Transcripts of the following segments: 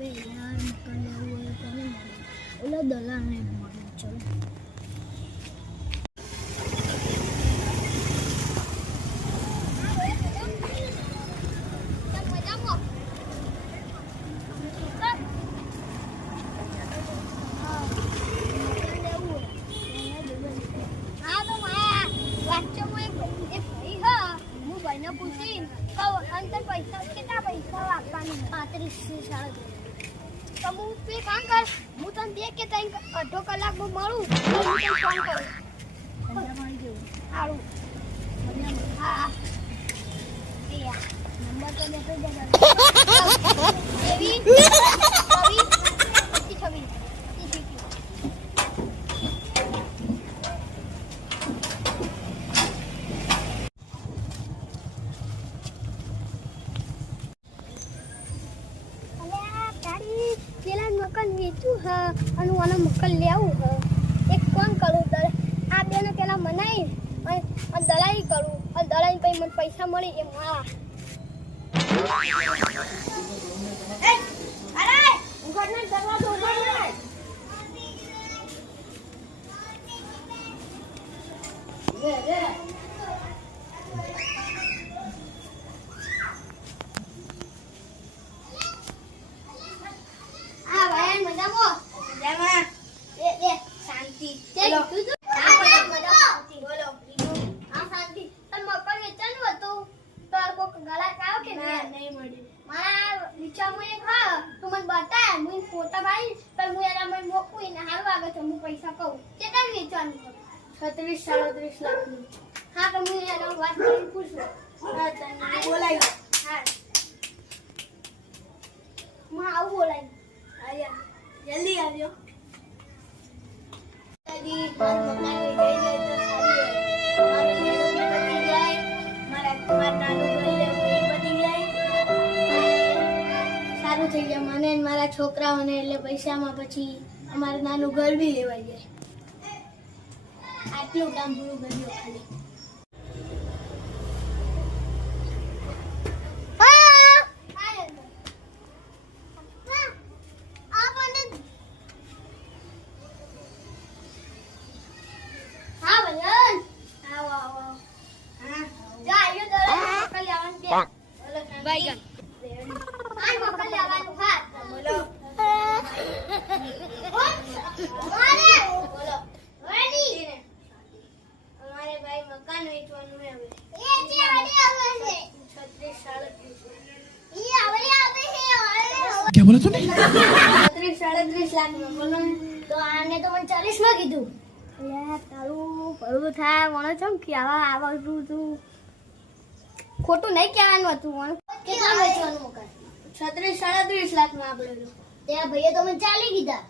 બે યાર તો નહીં મળે ઓલા દલાલને મળે ચલો હા તો મારા વાંચોમાં એક ભાઈ- એક ભાઈ હા હું ભાઈને પૂછી કહું અંતર પૈસા કેટલા પૈસા આપવાના પાંત્રીસથી સાડત્રીસ તો હું તું એક કામ કર હું તને બે કે ત્રણ અડધો કલાકમાં મળું તો હું તને ફોન કરું સારું હા હા. એ યાર, નંબર તો દેતો જ જરા. એવી છવ્વીસ પચીસ મકાન વેચ્યું હ અને હું આને મકાન લેવું હ એક કોણ કરું દર આ બેને પેલા મનાઈ અને દલાલી કરું. અને દલાલી પછી મને પૈસા મળી એ મારા મજામાં? શાંતિ બોલો. તું તું હા હા મજામાં બોલો આ શાંતિ તને મકાન વેચવાનું હતું તો આ કોક ગલા કાવ કે ના નહીં નહીં મળ્યું મારા વિચારમાં એક હા તું મને બતા હું ફોટા પાડી પણ હું એના મને મોકું એને હારું આગળ છે હું પૈસા કહું કેટલા વેચવાનું? છત્રીસ સાડત્રીસ લાખનું. હા તો હું એનો વાત કરીને પૂછું. હા તને બોલાવી હા. હું આવું બોલાવી આવ્યા જલ્દી આવ્યો દાદી મારું મકાન વેચાઈ જાય તો સારું હોય મારું મેળો બી પતી જાય. મારા મારા નાનું ઘર લેવું એ પતી જાય. સારું થઈ જાય. મને મારા છોકરાઓને એટલે પૈસામાં પછી અમારું નાનું ઘર બી લેવાઈ જાય. આટલું કામ પૂરું કર્યું ખાલી સાડત્રીસ બોલો તો આને તો મને ચાલીસ કીધું. યાર તારું ભલું થાય મને ચમ કે આવા આવડતું તું? ખોટું નહીં કહેવાનું હતું કેટલા વેચવાનું મકાન છત્રીસ સાડત્રીસ લાખ આપણે ત્યાં ભાઈએ તો મને ચાલી કીધા.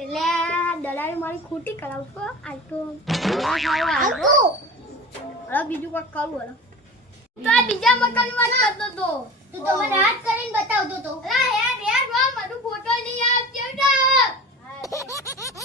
એટલે આ દલાલી મારી ખોટી કરાવશો આજ તો હવે બીજું કંઈક કરું હવે તો આ બીજા મકાન કરતો તો. તું તો મને હાથ કરીને બતાવતો તો. યાર યાર મારું ફોટો નહીં યાર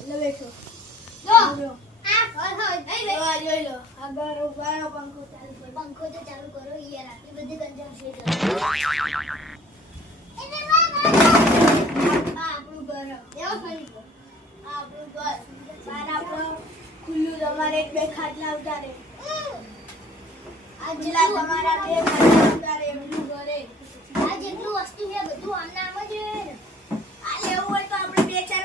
એટલે બેઠો જો. આ ઘર હોય નહીં બેઠો જોઈ લો. આ ઘર ઉભારો પંખો ચાલુ કરો પંખો તો ચાલુ કરો યાર આટલી બધી ગંજામ છે. તો. આ આપણું ઘર એવો ફરી ગયો. આ આપણું ઘર. બહાર આપણું ખુલ્લું તમારે એક બે ખાટલા ઉતારે આ ખુલ્લા તમારા બે ખાટલા ઉતારે એમનું ઘરે. આ જેટલું વસ્તુ છે બધું આમના આમ જ રહે ને. આ લેવું હોય તો આપણે બે ચાર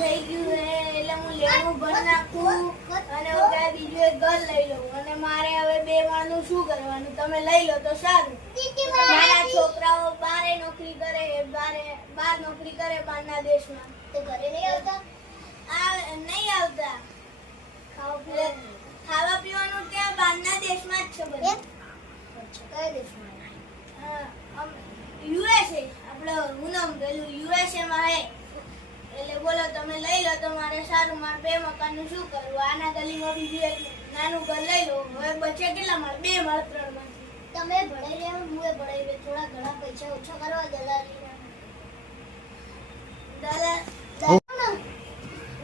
થઈ ગયું છે એટલે હું લેવું ભર નાખું અને હું કાંઈ બીજું એક ઘર લઈ લઉં. અને મારે હવે બે માળનું શું કરવાનું? તમે લઈ લો તો સારું. મારા છોકરાઓ બારે નોકરી કરે બારે બાર નોકરી કરે બહારના દેશમાં તે ઘરે નહીં આવતા આ નહીં આવતા એટલે ખાવા પીવાનું ત્યાં બહારના દેશમાં જ છે બધું કયા દેશમાં યુએસએ આપણે હું નામ પેલું યુએસએ માં હે એટલે બોલો તમે લઈ લો તો માર મારે બે મકાનનું શું કરવું? આના ગલીમાં બીજું એક નાનું ઘર લઈ લો. હવે બચે કેટલા માળ? બે માળ ત્રણ માર તમે ભણાઈ રહ્યા હું એ ભણાઈ રહ્યો થોડા ઘણા પૈસા ઓછા કરવા દલાલી દાદા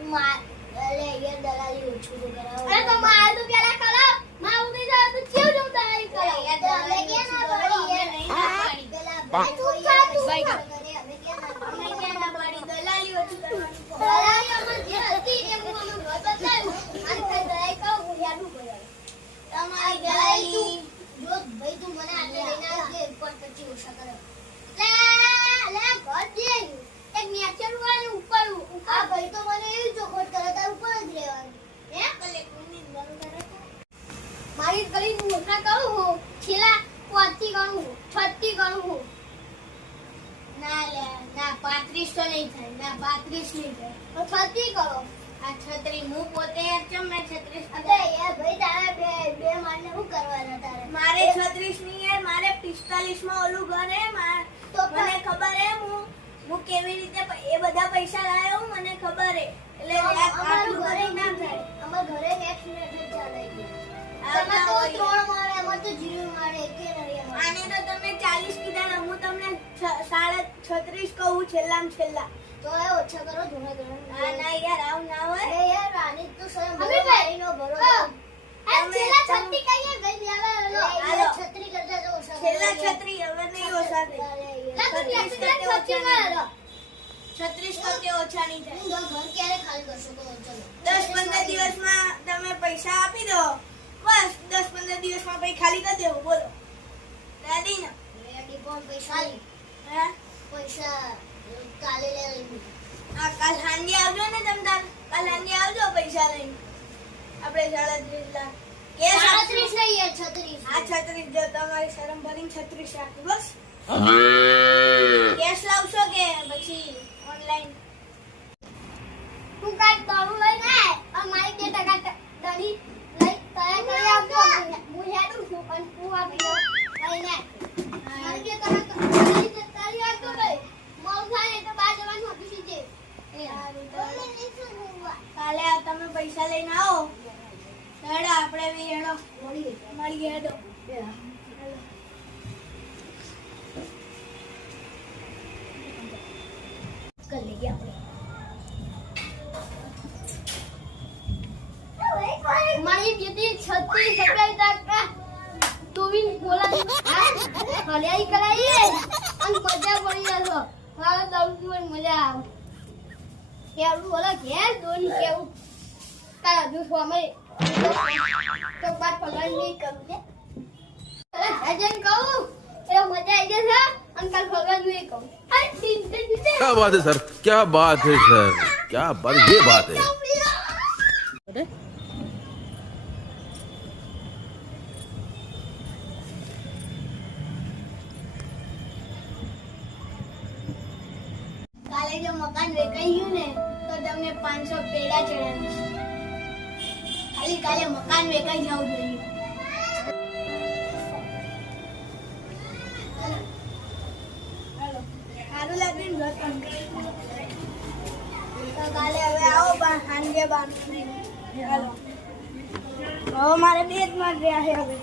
મા અલે યાર દલાલી ઓછું તો કરાવો અરે તો મારે તો પેલા કરો માં ઉધી જાય તો કેવું જમ દલાલી કરો યાર દલાલી કે ના પડી યાર નહીં ના પાડી. પેલા ભાઈ તું ચા તું કરે અમે કે ના અમે ક્યાં ના પાડી દલાલી ઓછી કરવાની કહો. દલાલી અમે જે હતી એ હું અમે ઘર બતાવ્યું અને કઈ દલાલી કહું હું યાદું કર્યું તમારી દલાલી દલાલી તું જો ભાઈ તું મને આટલે લઈને આવજે પણ પછી ઓછા કરે લે લે ઘર દે એક નેચર વાળી ઉપર આ ભાઈ તો મને એવી ચોખવટ કરે તાર ઉપર જ રહેવાનું હે કલે કોઈની બંધ કરે તો. મારી ગલી મોટા કરું હું છેલ્લા પાંચથી ગણું હું છથી ગણું હું ના લે ના પાંત્રીસ તો નહીં થાય ના પાંત્રીસ નહીં થાય. છથી કરો. આ છત્રી હું પોતે ચમ મેં છત્રીસ અરે યાર ભાઈ તારા બે બે મારને શું કરવાના તારે? મારે છત્રીસ નહીં યાર મારે પિસ્તાલીસમાં ઓલું ઘર હે તો મને ખબર હે હું હું કેવી રીતે એ બધા પૈસા લાવ્યો મને ખબર હે. એટલે અમારું ઘરે ના થાય. અમાર ઘરે નેક્સ્ટ મિનિટ જ ચાલે તમે તો ત્રણ તો જીરો મારે કે આને તો તમે ચાલીસ કીધા ને હું તમને છ- સાડા છત્રીસ કહું છેલ્લામ છેલ્લા. તો એ ઓછા કરો થોડા ઘણા ના ના યાર આવ ના હોય. અરે યાર આની તો સ્વયં અભી ભરો ભાઈ. મારીનો ભરો. આ છેલ્લા તમે- છત્રી કહીએ ગઈ? યાર લો આ છત્રી કરતા જો ઓછા છેલ્લા કરો યાર. છત્રી હવે નહીં ઓછા થઈ લા તો છત્રીસ છત્રી છત્રી ઓછા લો. છત્રીસ કરતે ઓછા નહીં થાય ઘર ક્યારે ખાલી કરશો? તો ચલો. દસ પંદર દિવસમાં તમે પૈસા આપી દો. પંદર દિવસમાં પછી ખાલી કરી દેવું બોલો. દાદી ને? રેડી પણ પૈસા હે? પૈસા કાલે લઈ લઈ કાલ હાંજે આવજો ને કાલ આવજો પૈસા લઈને. આપણે સાડત્રીસ લાખ આપશું. સાડત્રીસ નહીં છત્રીસ. હા છત્રીસ. જો તમારી શરમ ભરીને છત્રીસ રાખી બસ. કેશ લાવશો કે પછી ઓનલાઈન તું કાંઈક તારું લઈને આય અને મારી બે ટકા ટ- દડી લઈ તૈયાર કરી આપજો હું હેડું છું અને તું આપી દો લઈને આય. મારી બે ટકા તો- દડી તો તારી આપજો ભાઈ મોડું થાય ને તો બહાર જવાનું હતું સીધે કાલે તમે પૈસા લઈને આવો. હેડો, આપણે બી હેડો. મળી હેડો. કરી ટકા તુવી બોલાવી હરિયાળી કરાવીએ? અને મજા પડી જશો. મારે છું મજા આવે. કેવું બોલા ઘેર દોની કેવું તારા હજુ સ્વામે તો બાર પગાર નહીં કરું લે અજન કહું એ મજા આવી જશે અને કાલ પગાર નહીં કહું આ ચિંતા ચિંતા क्या बात है सर क्या बात है सर क्या बात ये बात है જો મકાન વેચાઈ ગયું ને તો તમને પાંચસો પેડા ચડાવીશ. ખાલી કાલે મકાન વેચાઈ જવું જોઈએ. સારું લાગે ને તો કાલે હવે આવો પણ સાંજે બાર હાલો. હવે મારે બે જ માર રહ્યા છે. હવે